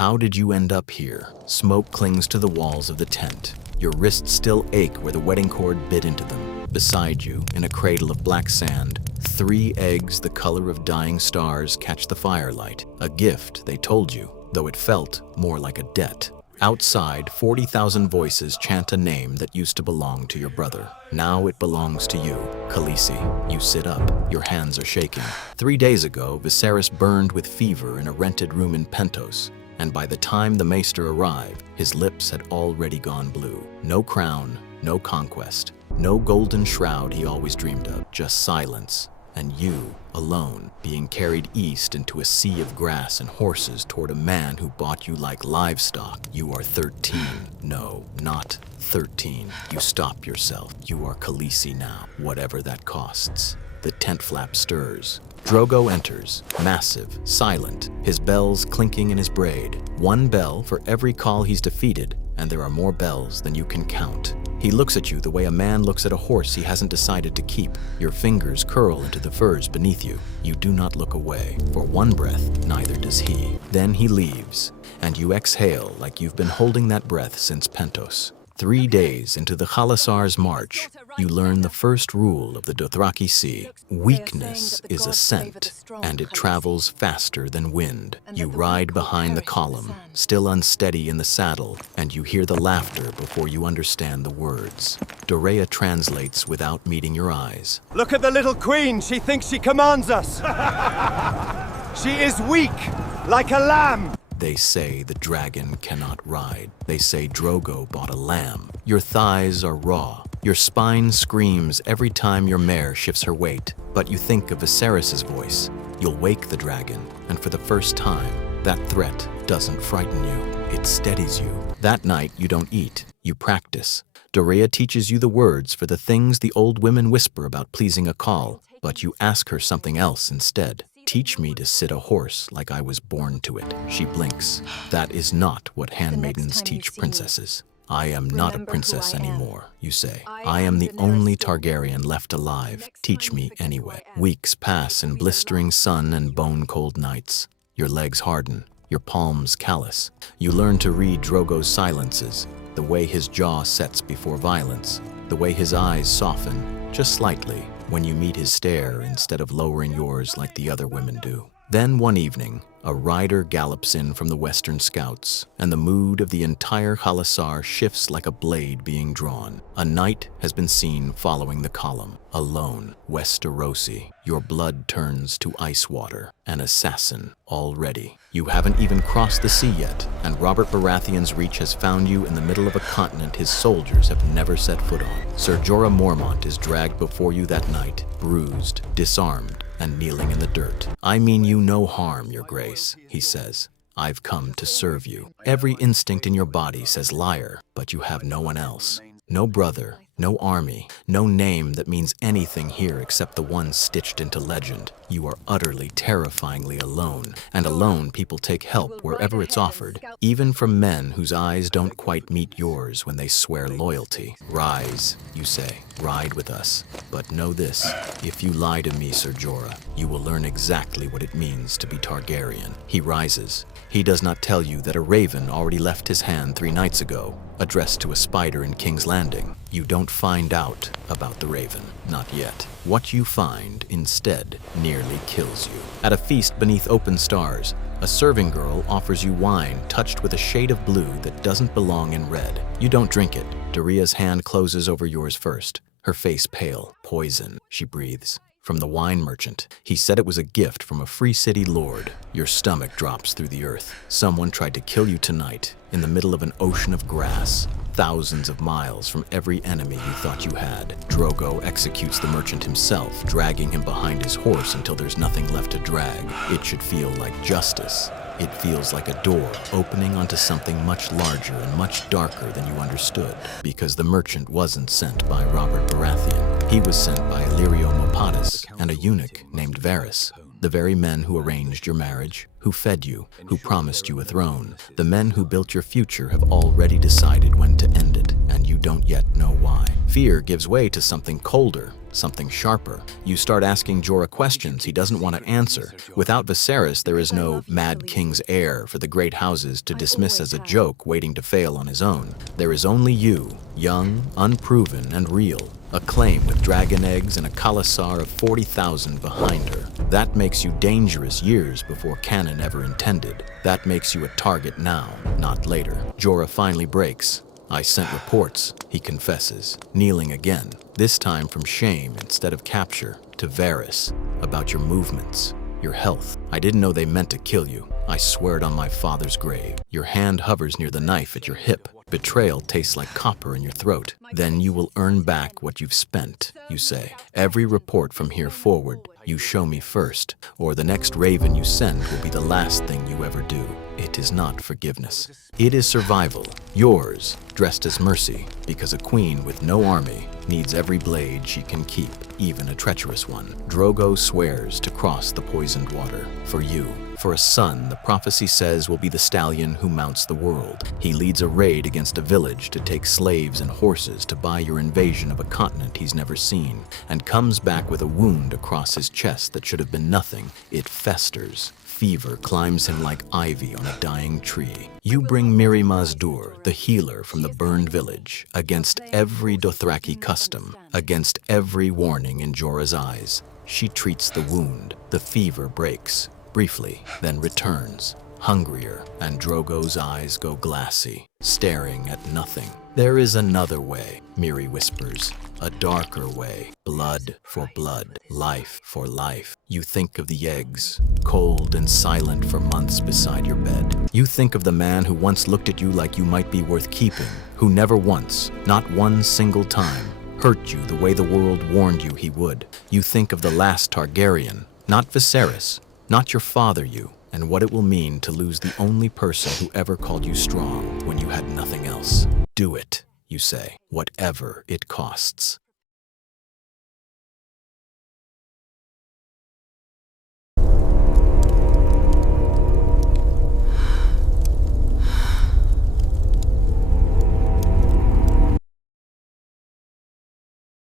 How did you end up here? Smoke clings to the walls of the tent. Your wrists still ache where the wedding cord bit into them. Beside you, in a cradle of black sand, 3 eggs the color of dying stars catch the firelight. A gift, they told you, though it felt more like a debt. Outside, 40,000 voices chant a name that used to belong to your brother. Now it belongs to you, Khaleesi. You sit up. Your hands are shaking. 3 days ago, Viserys burned with fever in a rented room in Pentos, and by the time the maester arrived, his lips had already gone blue. No crown, no conquest, no golden shroud he always dreamed of, just silence. And you, alone, being carried east into a sea of grass and horses toward a man who bought you like livestock. You are 13. No, not 13. You stop yourself. You are Khaleesi now, whatever that costs. The tent flap stirs. Drogo enters, massive, silent, his bells clinking in his braid. 1 bell for every call he's defeated, and there are more bells than you can count. He looks at you the way a man looks at a horse he hasn't decided to keep. Your fingers curl into the furs beneath you. You do not look away. For 1 breath, neither does he. Then he leaves, and you exhale like you've been holding that breath since Pentos. 3 days into the Khalasar's march, you learn the first rule of the Dothraki Sea. Weakness is a scent, and it travels faster than wind. You ride behind the column, still unsteady in the saddle, and you hear the laughter before you understand the words. Dorea translates without meeting your eyes. Look at the little queen, she thinks she commands us. She is weak, like a lamb. They say the dragon cannot ride. They say Drogo bought a lamb. Your thighs are raw. Your spine screams every time your mare shifts her weight. But you think of Viserys' voice. You'll wake the dragon, and for the first time, that threat doesn't frighten you. It steadies you. That night, you don't eat. You practice. Dorea teaches you the words for the things the old women whisper about pleasing a call, but you ask her something else instead. Teach me to sit a horse like I was born to it. She blinks. That is not what handmaidens teach princesses. I am not a princess anymore, you say. I am the only Targaryen left alive. Teach me anyway. Weeks pass in blistering sun and bone-cold nights. Your legs harden. Your palms callous. You learn to read Drogo's silences, the way his jaw sets before violence, the way his eyes soften, just slightly, when you meet his stare instead of lowering yours like the other women do. Then one evening, a rider gallops in from the Western Scouts, and the mood of the entire Khalasar shifts like a blade being drawn. A knight has been seen following the column. Alone, Westerosi. Your blood turns to ice water. An assassin already. You haven't even crossed the sea yet, and Robert Baratheon's reach has found you in the middle of a continent his soldiers have never set foot on. Ser Jorah Mormont is dragged before you that night, bruised, disarmed, and kneeling in the dirt. I mean you no harm, your grace, he says. I've come to serve you. Every instinct in your body says liar, but you have no one else. No brother, no army, no name that means anything here except the one stitched into legend. You are utterly, terrifyingly alone, and alone people take help wherever it's offered, even from men whose eyes don't quite meet yours when they swear loyalty. Rise, you say, ride with us. But know this, if you lie to me, Ser Jorah, you will learn exactly what it means to be Targaryen. He rises. He does not tell you that a raven already left his hand 3 nights ago, addressed to a spider in King's Landing. You don't find out about the raven, not yet. What you find, instead, nearly kills you. At a feast beneath open stars, a serving girl offers you wine touched with a shade of blue that doesn't belong in red. You don't drink it. Dorea's hand closes over yours first, her face pale. Poison, she breathes. From the wine merchant. He said it was a gift from a free city lord. Your stomach drops through the earth. Someone tried to kill you tonight, in the middle of an ocean of grass. Thousands of miles from every enemy you thought you had. Drogo executes the merchant himself, dragging him behind his horse until there's nothing left to drag. It should feel like justice. It feels like a door opening onto something much larger and much darker than you understood, because the merchant wasn't sent by Robert Baratheon. He was sent by Illyrio Mopatis and a eunuch named Varys, the very men who arranged your marriage, who fed you, who promised you a throne. The men who built your future have already decided when to end it, and you don't yet know why. Fear gives way to something colder, something sharper. You start asking Jorah questions he doesn't want to answer. Without Viserys, there is no Mad King's heir for the great houses to dismiss as a joke waiting to fail on his own. There is only you, young, unproven, and real. A claim with dragon eggs and a Khalasar of 40,000 behind her. That makes you dangerous years before canon ever intended. That makes you a target now, not later. Jorah finally breaks. I sent reports, he confesses, kneeling again, this time from shame instead of capture, to Varys, about your movements, your health. I didn't know they meant to kill you. I swear it on my father's grave. Your hand hovers near the knife at your hip. Betrayal tastes like copper in your throat. Then you will earn back what you've spent, you say. Every report from here forward, you show me first, or the next raven you send will be the last thing you ever do. It is not forgiveness. It is survival. Yours, dressed as mercy, because a queen with no army needs every blade she can keep, even a treacherous one. Drogo swears to cross the poisoned water. For you, for a son, the prophecy says will be the stallion who mounts the world. He leads a raid against a village to take slaves and horses to buy your invasion of a continent he's never seen, and comes back with a wound across his chest that should have been nothing. It festers. Fever climbs him like ivy on a dying tree. You bring Mirri Maz Dur, the healer from the burned village, against every Dothraki custom, against every warning in Jorah's eyes. She treats the wound. The fever breaks, briefly, then returns, hungrier, and Drogo's eyes go glassy, staring at nothing. There is another way, Mirri whispers, a darker way. Blood for blood, life for life. You think of the eggs, cold and silent for months beside your bed. You think of the man who once looked at you like you might be worth keeping, who never once, not one single time, hurt you the way the world warned you he would. You think of the last Targaryen, not Viserys, not your father you, and what it will mean to lose the only person who ever called you strong when you had nothing else. Do it, you say, whatever it costs.